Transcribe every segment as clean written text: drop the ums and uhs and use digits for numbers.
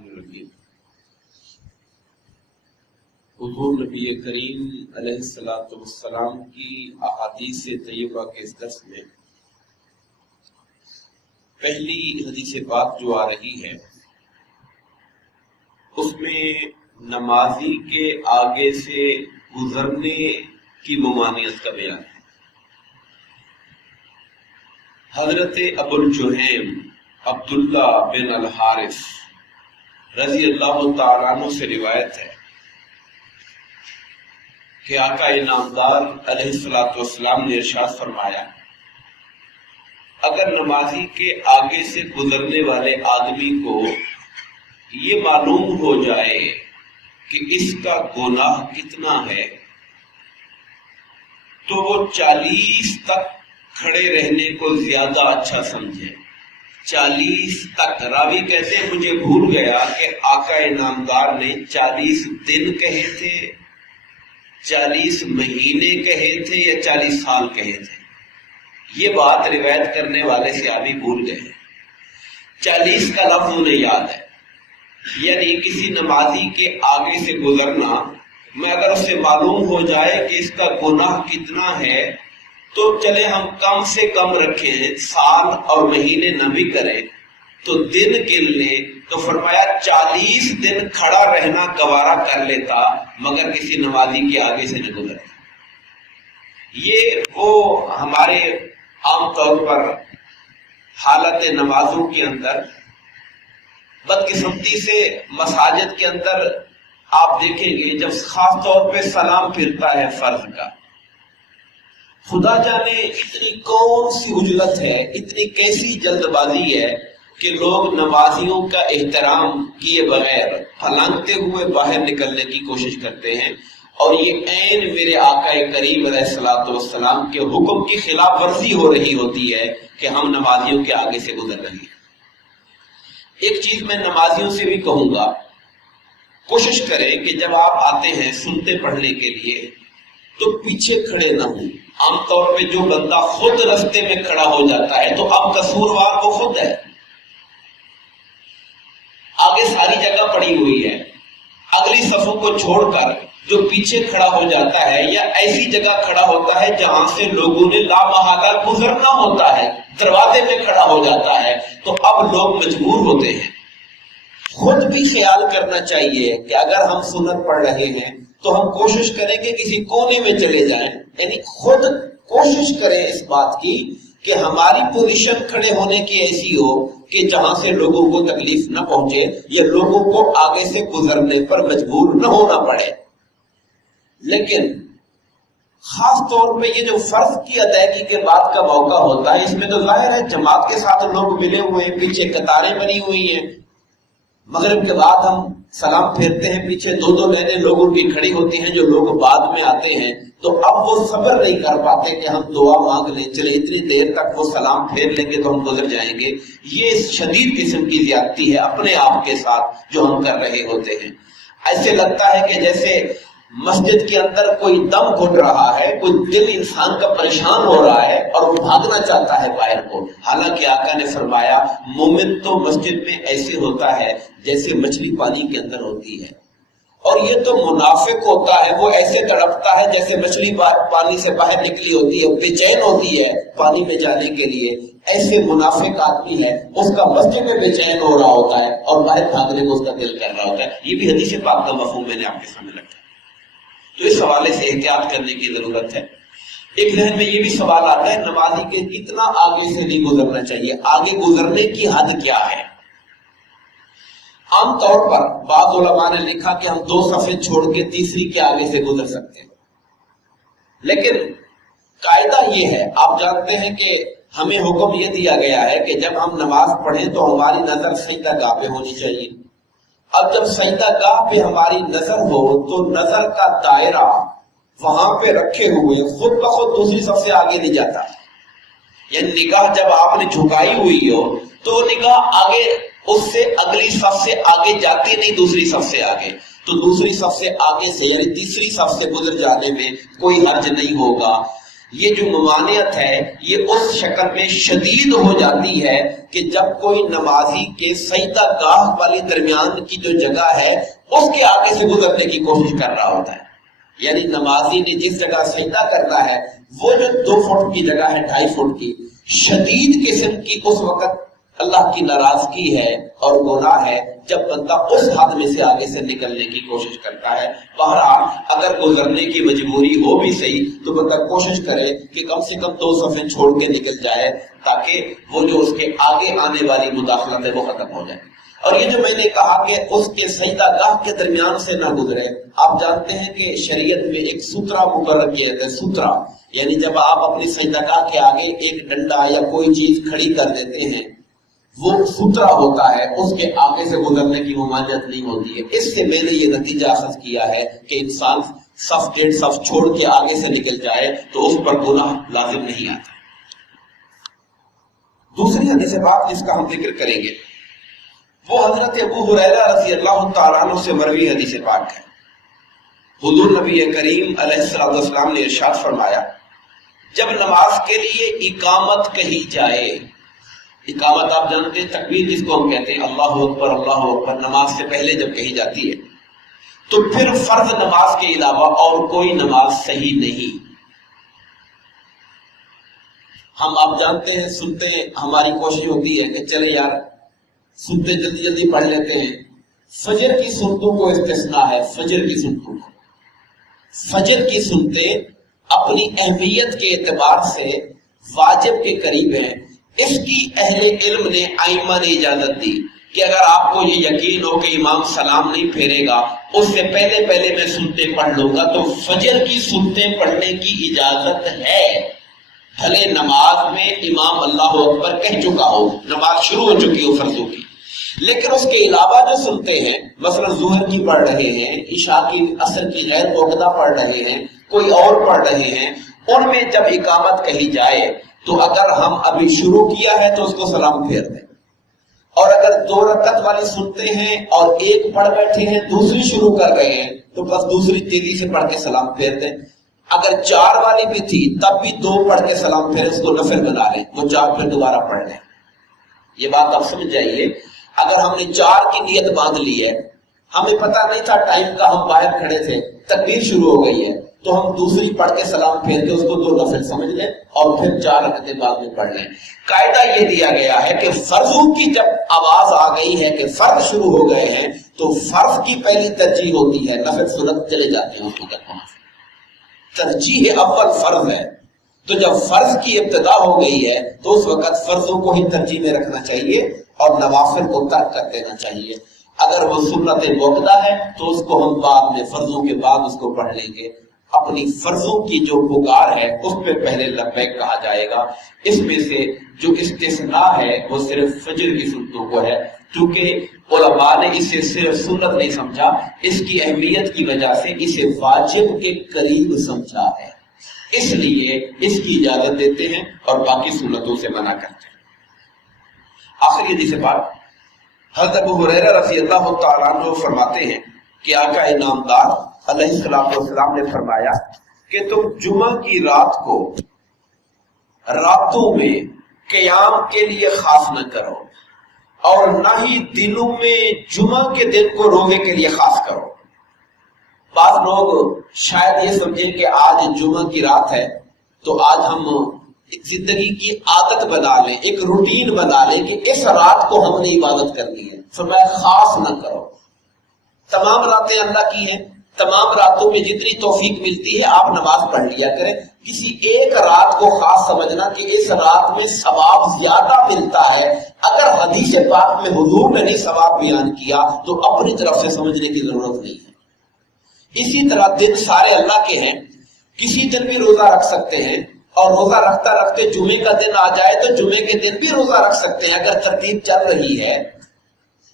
الرحیم۔ حضور نبی کریم علیہ الصلوۃ والسلام کی احادیث طیبہ کے اس درس میں پہلی حدیث پاک جو آ رہی ہے اس میں نمازی کے آگے سے گزرنے کی ممانعت کا بیان ہے۔ حضرت ابو الجہیم عبداللہ بن الحارث رضی اللہ تعالیٰ عنہ سے روایت ہے کہ آقا انعامدار علیہ الصلوۃ والسلام نے ارشاد فرمایا، اگر نمازی کے آگے سے گزرنے والے آدمی کو یہ معلوم ہو جائے کہ اس کا گناہ کتنا ہے تو وہ 40 تک کھڑے رہنے کو زیادہ اچھا سمجھے۔ 40 تک، راوی کہتے ہیں مجھے بھول گیا کہ آقا انعامدار نے 40 دن کہے تھے، 40 مہینے کہے تھے یا 40 سال کہے تھے، یہ بات روایت کرنے والے صحابی بھول گئے۔ 40 کا لفظ انہیں یاد ہے، یعنی کسی نمازی کے آگے سے گزرنا میں اگر اسے معلوم ہو جائے کہ اس کا گناہ کتنا ہے تو چلے ہم کم سے کم رکھیں، سال اور مہینے نہ بھی کریں تو دن گن لیں، تو فرمایا 40 دن کھڑا رہنا گوارا کر لیتا مگر کسی نمازی کے آگے سے نہ گزرتا۔ یہ وہ ہمارے عام طور پر حالت نمازوں کے اندر بدقسمتی سے مساجد کے اندر آپ دیکھیں گے جب خاص طور پہ سلام پھرتا ہے فرض کا، خدا جانے اتنی کون سی عجلت ہے، اتنی کیسی جلد بازی ہے کہ لوگ نمازیوں کا احترام کیے بغیر پھلانگتے ہوئے باہر نکلنے کی کوشش کرتے ہیں، اور یہ عین میرے آقا کریم علیہ الصلوۃ والسلام کے حکم کی خلاف ورزی ہو رہی ہوتی ہے کہ ہم نمازیوں کے آگے سے گزر رہے ہیں۔ ایک چیز میں نمازیوں سے بھی کہوں گا، کوشش کریں کہ جب آپ آتے ہیں سنتے پڑھنے کے لیے تو پیچھے کھڑے نہ ہوں۔ عام طور پہ جو بندہ خود رستے میں کھڑا ہو جاتا ہے تو اب قصوروار وہ خود ہے، آگے ساری جگہ پڑی ہوئی ہے، اگلی صفوں کو چھوڑ کر جو پیچھے کھڑا ہو جاتا ہے یا ایسی جگہ کھڑا ہوتا ہے جہاں سے لوگوں نے لامحالہ گزرنا ہوتا ہے، دروازے میں کھڑا ہو جاتا ہے، تو اب لوگ مجبور ہوتے ہیں۔ خود بھی خیال کرنا چاہیے کہ اگر ہم سنت پڑھ رہے ہیں تو ہم کوشش کریں کہ کسی کونے میں چلے جائیں، یعنی خود کوشش کریں اس بات کی کہ ہماری پوزیشن کھڑے ہونے کی ایسی ہو کہ جہاں سے لوگوں کو تکلیف نہ پہنچے یا لوگوں کو آگے سے گزرنے پر مجبور نہ ہونا پڑے۔ لیکن خاص طور پہ یہ جو فرض کی ادائیگی کے بعد کا موقع ہوتا ہے، اس میں تو ظاہر ہے جماعت کے ساتھ لوگ ملے ہوئے ہیں، پیچھے قطاریں بنی ہوئی ہیں، مغرب کے بعد ہم سلام پھیرتے ہیں، پیچھے دو دو لائنیں لوگوں کی کھڑی ہوتی ہیں جو لوگ بعد میں آتے ہیں، تو اب وہ صبر نہیں کر پاتے کہ ہم دعا مانگ لیں، چلے اتنی دیر تک وہ سلام پھیر لیں گے تو ہم گزر جائیں گے۔ یہ شدید قسم کی زیادتی ہے اپنے آپ کے ساتھ جو ہم کر رہے ہوتے ہیں۔ ایسے لگتا ہے کہ جیسے مسجد کے اندر کوئی دم گھٹ رہا ہے، کوئی دل انسان کا پریشان ہو رہا ہے اور وہ بھاگنا چاہتا ہے باہر کو، حالانکہ آقا نے فرمایا مومن تو مسجد میں ایسے ہوتا ہے جیسے مچھلی پانی کے اندر ہوتی ہے، اور یہ تو منافق ہوتا ہے، وہ ایسے تڑپتا ہے جیسے مچھلی پانی سے باہر نکلی ہوتی ہے، بے چین ہوتی ہے پانی میں جانے کے لیے۔ ایسے منافق آدمی ہے، اس کا مسجد میں بے چین ہو رہا ہوتا ہے اور باہر بھاگنے کو اس کا دل کر رہا ہوتا ہے۔ یہ بھی حدیث پاک کا مفہوم میں نے آپ کے سامنے رکھا، تو اس حوالے سے احتیاط کرنے کی ضرورت ہے۔ ایک ذہن میں یہ بھی سوال آتا ہے نمازی کے کتنا آگے سے نہیں گزرنا چاہیے، آگے گزرنے کی حد کیا ہے؟ عام طور پر بعض علماء نے لکھا کہ ہم 2 صفیں چھوڑ کے تیسری کے آگے سے گزر سکتے ہیں، لیکن قاعدہ یہ ہے، آپ جانتے ہیں کہ ہمیں حکم یہ دیا گیا ہے کہ جب ہم نماز پڑھیں تو ہماری نظر سجدہ گاہ پہ ہونی چاہیے۔ اب جب سجدہ گاہ پہ ہماری نظر ہو تو نظر کا دائرہ وہاں پہ رکھے ہوئے خود بخود دوسری صف سے آگے نہیں جاتا، یعنی نگاہ جب آپ نے جھکائی ہوئی ہو تو نگاہ آگے اس سے اگلی صف سے آگے جاتی نہیں، دوسری صف سے آگے، تو دوسری صف سے آگے سے یعنی تیسری صف سے گزر جانے میں کوئی حرج نہیں ہوگا۔ یہ جو ممانعت ہے یہ اس شکل میں شدید ہو جاتی ہے کہ جب کوئی نمازی کے سجدہ گاہ والی درمیان کی جو جگہ ہے اس کے آگے سے گزرنے کی کوشش کر رہا ہوتا ہے. یعنی نمازی نے جس جگہ سجدہ کرنا ہے وہ جو 2 فٹ کی جگہ ہے 2.5 فٹ کی شدید قسم کی اس وقت اللہ کی ناراضگی ہے اور گناہ ہے جب بندہ اس حد میں سے آگے سے نکلنے کی کوشش کرتا ہے. بہرحال اگر گزرنے کی مجبوری ہو بھی صحیح تو بندہ کوشش کرے کہ کم سے کم 2 صفیں چھوڑ کے نکل جائے تاکہ وہ جو اس کے آگے آنے والی مداخلت ہے وہ ختم ہو جائے. اور یہ جو میں نے کہا کہ اس کے سجدہ گاہ کے درمیان سے نہ گزرے، آپ جانتے ہیں کہ شریعت میں ایک سترہ مقرر کیا جاتا ہے. سترہ یعنی جب آپ اپنی سجدہ گاہ کے آگے ایک ڈنڈا یا کوئی چیز کھڑی کر دیتے ہیں وہ سترہ ہوتا ہے، اس کے آگے سے گزرنے کی ممانعت نہیں ہوتی ہے. اس سے میں نے یہ نتیجہ اخذ کیا ہے کہ انسان صف 1.5 صف چھوڑ کے آگے سے نکل جائے تو اس پر گناہ لازم نہیں آتا. دوسری حدیث پاک جس کا ہم ذکر کریں گے وہ حضرت ابو ہریرہ رضی اللہ تعالیٰ عنہ سے مروی حدیث پاک ہے. حضور نبی کریم علیہ السلام نے ارشاد فرمایا جب نماز کے لیے اقامت کہی جائے، اقامت آپ جانتے ہیں تکبیر جس کو ہم کہتے ہیں، اللہ اکبر نماز سے پہلے جب کہی جاتی ہے تو پھر فرض نماز کے علاوہ اور کوئی نماز صحیح نہیں. ہم آپ جانتے ہیں سنتے ہیں، ہماری کوشش ہوتی ہے کہ چلے یار سنتے جلدی جلدی پڑھ لیتے ہیں. فجر کی سنتوں کو استثناء ہے. فجر کی سنتوں کو، فجر کی سنتے اپنی اہمیت کے اعتبار سے واجب کے قریب ہیں. اس کی اہل علم نے ائمہ نے اجازت دی کہ اگر آپ کو یہ یقین ہو کہ امام سلام نہیں پھیرے گا اس سے پہلے میں سنتے پڑھ لوں گا تو فجر کی سنتے پڑھنے کی اجازت ہے. بھلے نماز میں امام اللہ اکبر کہہ چکا ہو، نماز شروع ہو چکی ہو فرضوں کی، لیکن اس کے علاوہ جو سنتے ہیں مثلا ظہر کی پڑھ رہے ہیں، عشاء کی، عصر کی غیر موقدہ پڑھ رہے ہیں، کوئی اور پڑھ رہے ہیں، ان میں جب اقامت کہی جائے تو اگر ہم ابھی شروع کیا ہے تو اس کو سلام پھیر دیں. اور اگر 2 رکعت والی سنتے ہیں اور ایک پڑھ بیٹھے ہیں دوسری شروع کر رہے ہیں تو بس دوسری تیزی سے پڑھ کے سلام پھیر دیں. اگر 4 والی بھی تھی تب بھی 2 پڑھ کے سلام پھیریں، اس کو نفل بنا لیں، وہ 4 پھر دوبارہ پڑھ لیں. یہ بات آپ سمجھ جائیے. اگر ہم نے 4 کی نیت باندھ لی ہے، ہمیں پتہ نہیں تھا ٹائم کا، ہم باہر کھڑے تھے، تکبیر شروع ہو گئی ہے تو ہم دوسری پڑھ کے سلام پھیر کے اس کو 2 نفل سمجھ لیں اور پھر 4 رکعتیں بعد میں پڑھ لیں. قاعدہ یہ دیا گیا ہے کہ فرضوں کی جب آواز آ گئی ہے کہ فرض شروع ہو گئے ہیں تو فرض کی پہلی ترجیح ہوتی ہے، نفل سنت چلے جاتے ہیں اس وقت. ترجیح اول فرض ہے، تو جب فرض کی ابتدا ہو گئی ہے تو اس وقت فرضوں کو ہی ترجیح میں رکھنا چاہیے اور نوافل کو ترک کر دینا چاہیے. اگر وہ سنت موقدہ ہے تو اس کو ہم بعد میں فرضوں کے بعد اس کو پڑھ لیں گے. اپنی فرضوں کی جو پکار ہے اس پہ پہلے لبیک کہا جائے گا. اس میں سے جو استثناء ہے وہ صرف فجر کی سنتوں کو ہے، کیونکہ علماء نے اسے صرف سنت نہیں سمجھا، اس کی اہمیت کی وجہ سے اسے واجب کے قریب سمجھا ہے، اس لیے اس کی اجازت دیتے ہیں اور باقی سنتوں سے منع کرتے ہیں. آخری حدیث پاک حضرت ابو ہریرہ رضی اللہ تعالیٰ عنہ فرماتے ہیں کہ آقا انعامدار علیہ السلام نے فرمایا کہ تم جمعہ کی رات کو راتوں میں قیام کے لیے خاص نہ کرو اور نہ ہی دنوں میں جمعہ کے دن کو روزے کے لیے خاص کرو. بعض لوگ شاید یہ سمجھیں کہ آج جمعہ کی رات ہے تو آج ہم ایک زندگی کی عادت بنا لیں، ایک روٹین بنا لیں کہ اس رات کو ہم نے عبادت کرنی ہے. فرمایا خاص نہ کرو. تمام راتیں اللہ کی ہیں، تمام راتوں میں جتنی توفیق ملتی ہے آپ نماز پڑھ لیا کریں. کسی ایک رات کو خاص سمجھنا کہ اس رات میں ثواب زیادہ ملتا ہے، اگر حدیث پاک میں حضور نے نہیں ثواب بیان کیا تو اپنی طرف سے سمجھنے کی ضرورت نہیں ہے. اسی طرح دن سارے اللہ کے ہیں، کسی دن بھی روزہ رکھ سکتے ہیں اور روزہ رکھتا رکھتے جمعے کا دن آ جائے تو جمعے کے دن بھی روزہ رکھ سکتے ہیں اگر ترتیب چل رہی ہے.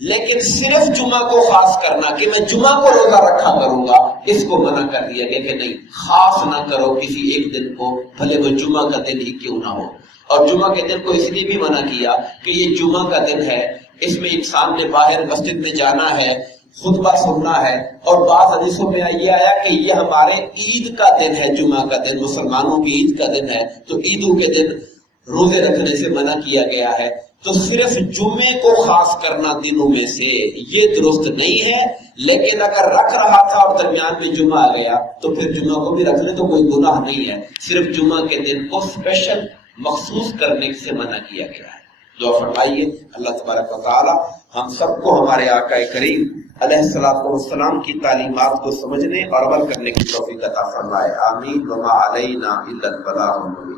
لیکن صرف جمعہ کو خاص کرنا کہ میں جمعہ کو روزہ رکھا کروں گا، اس کو منع کر دیا گیا کہ نہیں، خاص نہ کرو کسی ایک دن کو، بھلے وہ جمعہ کا دن ہی کیوں نہ ہو. اور جمعہ کے دن کو اس لیے بھی منع کیا کہ یہ جمعہ کا دن ہے، اس میں انسان نے باہر مسجد میں جانا ہے، خطبہ سننا ہے، اور بعض حدیثوں میں یہ آیا کہ یہ ہمارے عید کا دن ہے، جمعہ کا دن مسلمانوں کی عید کا دن ہے، تو عیدوں کے دن روزے رکھنے سے منع کیا گیا ہے، تو صرف جمعے کو خاص کرنا دنوں میں سے یہ درست نہیں ہے۔ لیکن اگر رکھ رہا تھا اور درمیان میں جمعہ آ گیا تو پھر جمعہ کو بھی رکھ لے تو کوئی گناہ نہیں ہے، صرف جمعہ کے دن کو اسپیشل مخصوص کرنے سے منع کیا گیا ہے۔ دعا فرمائیے اللہ تبارک و تعالی ہم سب کو ہمارے آقا کریم علیہ الصلوۃ والسلام کی تعلیمات کو سمجھنے اور عمل کرنے کی توفیق عطا فرمائے، آمین۔ وما علینا الا البلاغ المبین۔